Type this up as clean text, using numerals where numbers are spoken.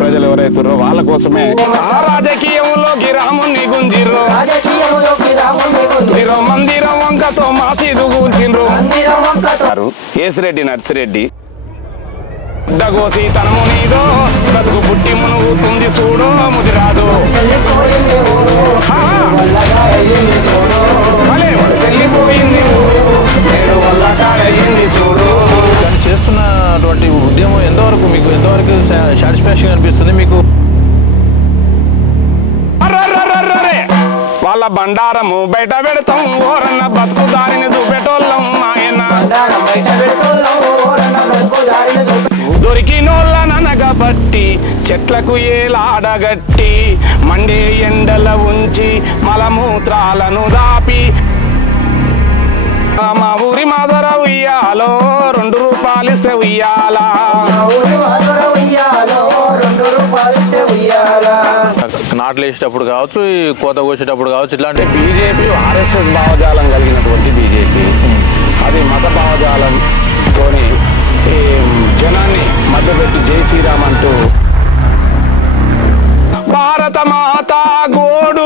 ప్రజలు ఎవరైతున్నారో వాళ్ళ కోసమే రాజకీయంలోకి రాముని గుంజిర్రు, మందిరం వంకతో మాసీదు కూల్చిండ్రు. ఏసిరెడ్డి నర్సిరెడ్డి గోసి తనము నీదో బతుకు పుట్టి మునుగుతుంది చూడు ముదిరాదు. చెల్లిపోయింది చూడు. చేస్తున్నటువంటి ఉద్యమం ఎంతవరకు మీకు సాటిస్ఫాక్షన్ అనిపిస్తుంది మీకు? వాళ్ళ బండారము బయట పెడతాం ఓరన్న బతుకు దారిని చూపెట్టోళ్ళం ఆయన. దొరికినోళ్ళ ననగబట్టి చెట్లకు ఏలాడగట్టి మండే ఎండల ఉంచి మలమూత్రాలను దాపి మా ఊరి మాదర ఉయ్యాలో 2 రూపాయలు ఇస్తే ఉయ్యాలా. నాట్లు వేసేటప్పుడు కావచ్చు, ఈ కోత కోసేటప్పుడు కావచ్చు, ఇట్లాంటి బీజేపీ ఆర్ఎస్ఎస్ భావజాలం కలిగినటువంటి బీజేపీ అది మత భావజాలంతో ఈ జనాన్ని మధ్యపెట్టి జై శ్రీరామ్ అంటూ భారత మాత గోడు